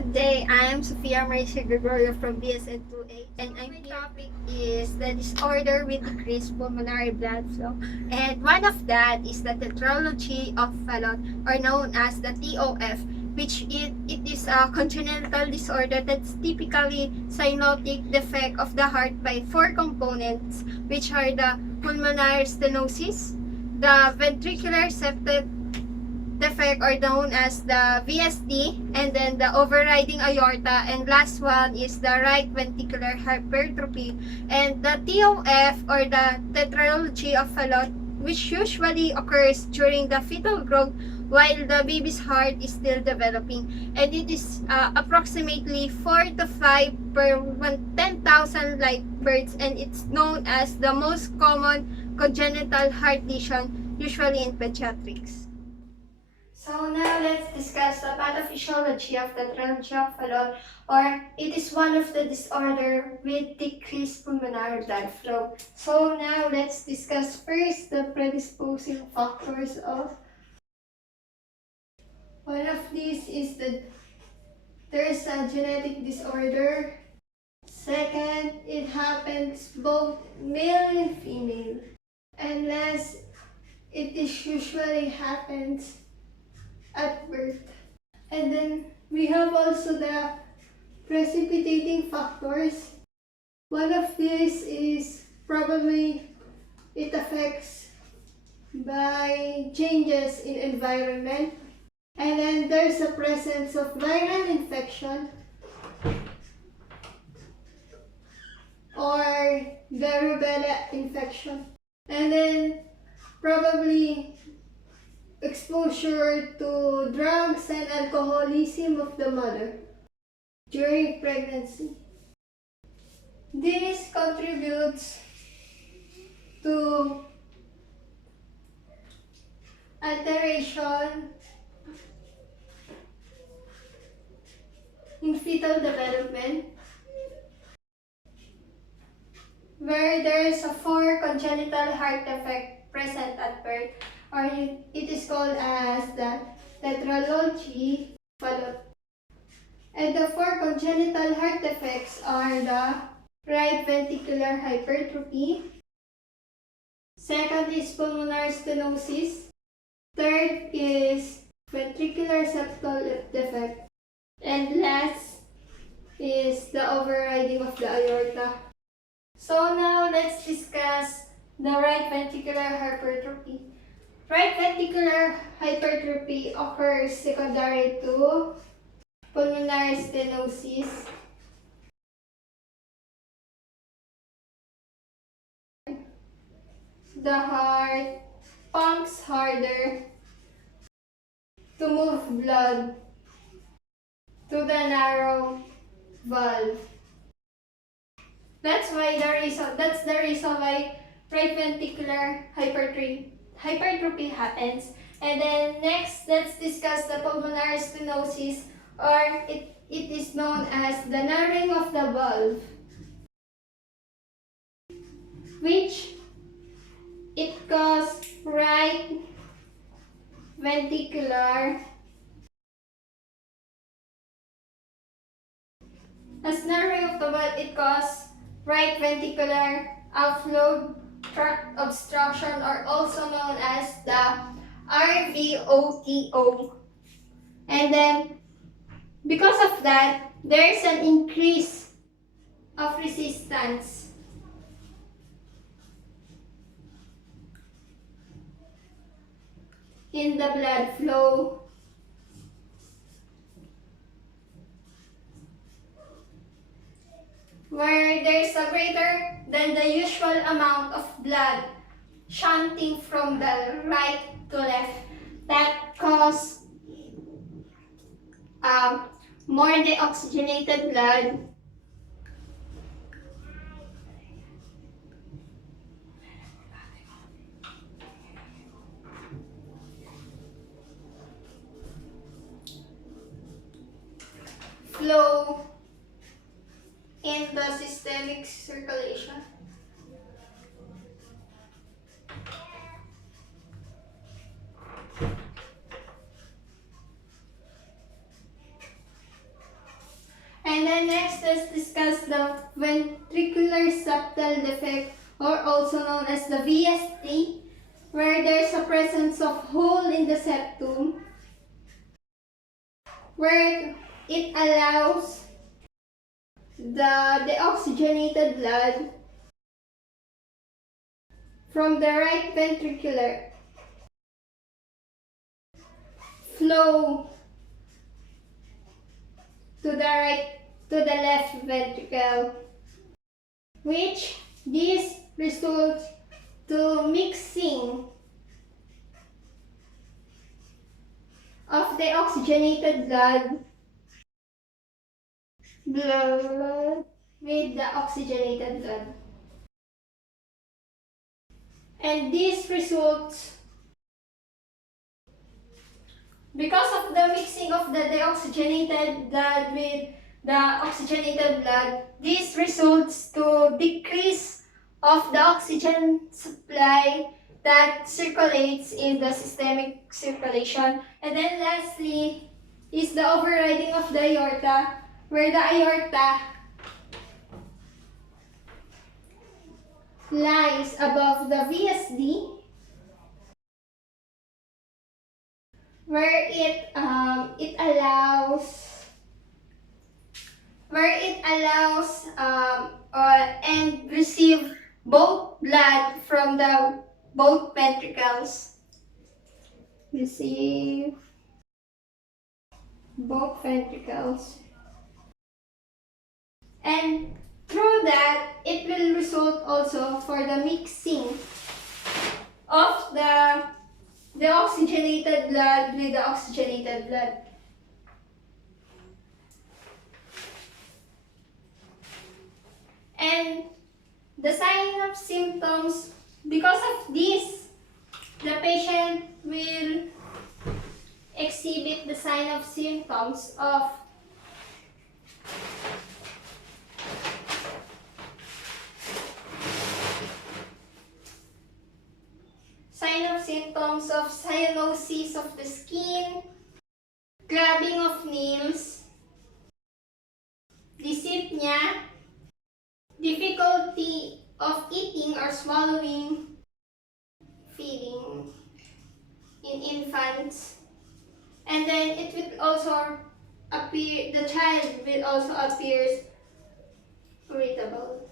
Good day, I am Sophia Marisha Gregorio from BSN 2A, and my topic is the disorder with decreased pulmonary blood flow. And one of that is the Tetralogy of Fallot, or known as the TOF, which it is a congenital disorder that's typically cyanotic defect of the heart by four components, which are the pulmonary stenosis, the ventricular septal defect, or known as the VSD, and then the overriding aorta, and last one is the right ventricular hypertrophy. And the TOF, or the Tetralogy of Fallot, which usually occurs during the fetal growth while the baby's heart is still developing, and it is approximately 4 to 5 per 10,000 live births, and it's known as the most common congenital heart lesion, usually in pediatrics. So now let's discuss the pathophysiology of the Tetralogy of Fallot, or it is one of the disorder with decreased pulmonary blood flow. So now let's discuss first the predisposing factors of one of these is there is a genetic disorder. Second, it happens both male and female. And last, it is usually happens at birth. And then we have also the precipitating factors. One of these is probably it affects by changes in environment. And then there's a presence of viral infection or the rubella infection. And then probably exposure to drugs and alcoholism of the mother during pregnancy. This contributes to alteration in fetal development, where there is a four congenital heart defect present at birth, or it is called as the Tetralogy of Fallot. And the four congenital heart defects are the right ventricular hypertrophy. Second is pulmonary stenosis. Third is ventricular septal defect. And last is the overriding of the aorta. So now let's discuss the right ventricular hypertrophy. Right ventricular hypertrophy occurs secondary to pulmonary stenosis. The heart pumps harder to move blood to the narrow valve. That's the reason why right ventricular hypertrophy happens. And then next, let's discuss the pulmonary stenosis, or it is known as the narrowing of the valve, which it causes right ventricular as narrowing of the valve, it causes right ventricular outflow tract obstruction, or also known as the RVOTO. And then because of that, there is an increase of resistance in the blood flow, where there is a greater than the usual amount of blood shunting from the right to left that cause more deoxygenated blood flow in the systemic circulation. And next, let's discuss the ventricular septal defect, or also known as the VSD, where there's a presence of hole in the septum, where it allows the deoxygenated blood from the right ventricular flow to the left ventricle, which this results to mixing of the oxygenated blood with the oxygenated blood. And this results, because of the mixing of the deoxygenated blood with the oxygenated blood, this results to decrease of the oxygen supply that circulates in the systemic circulation. And then lastly is the overriding of the aorta, where the aorta lies above the VSD, where it allows and receive both blood from the both ventricles. Receive both ventricles. And through that, it will result also for the mixing of the oxygenated blood with the oxygenated blood. And the sign of symptoms, because of this, the patient will exhibit the sign of symptoms of cyanosis of the skin, grabbing of nails, dyspnea, difficulty of eating or swallowing, feeding in infants, and then it will also appear, the child will also appear irritable.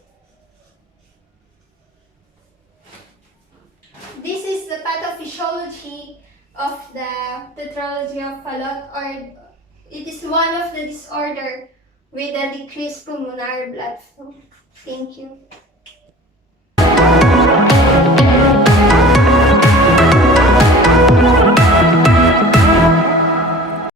This is the pathophysiology of the Tetralogy of Fallot, or it is one of the disorder with a decreased pulmonary blood flow. Thank you.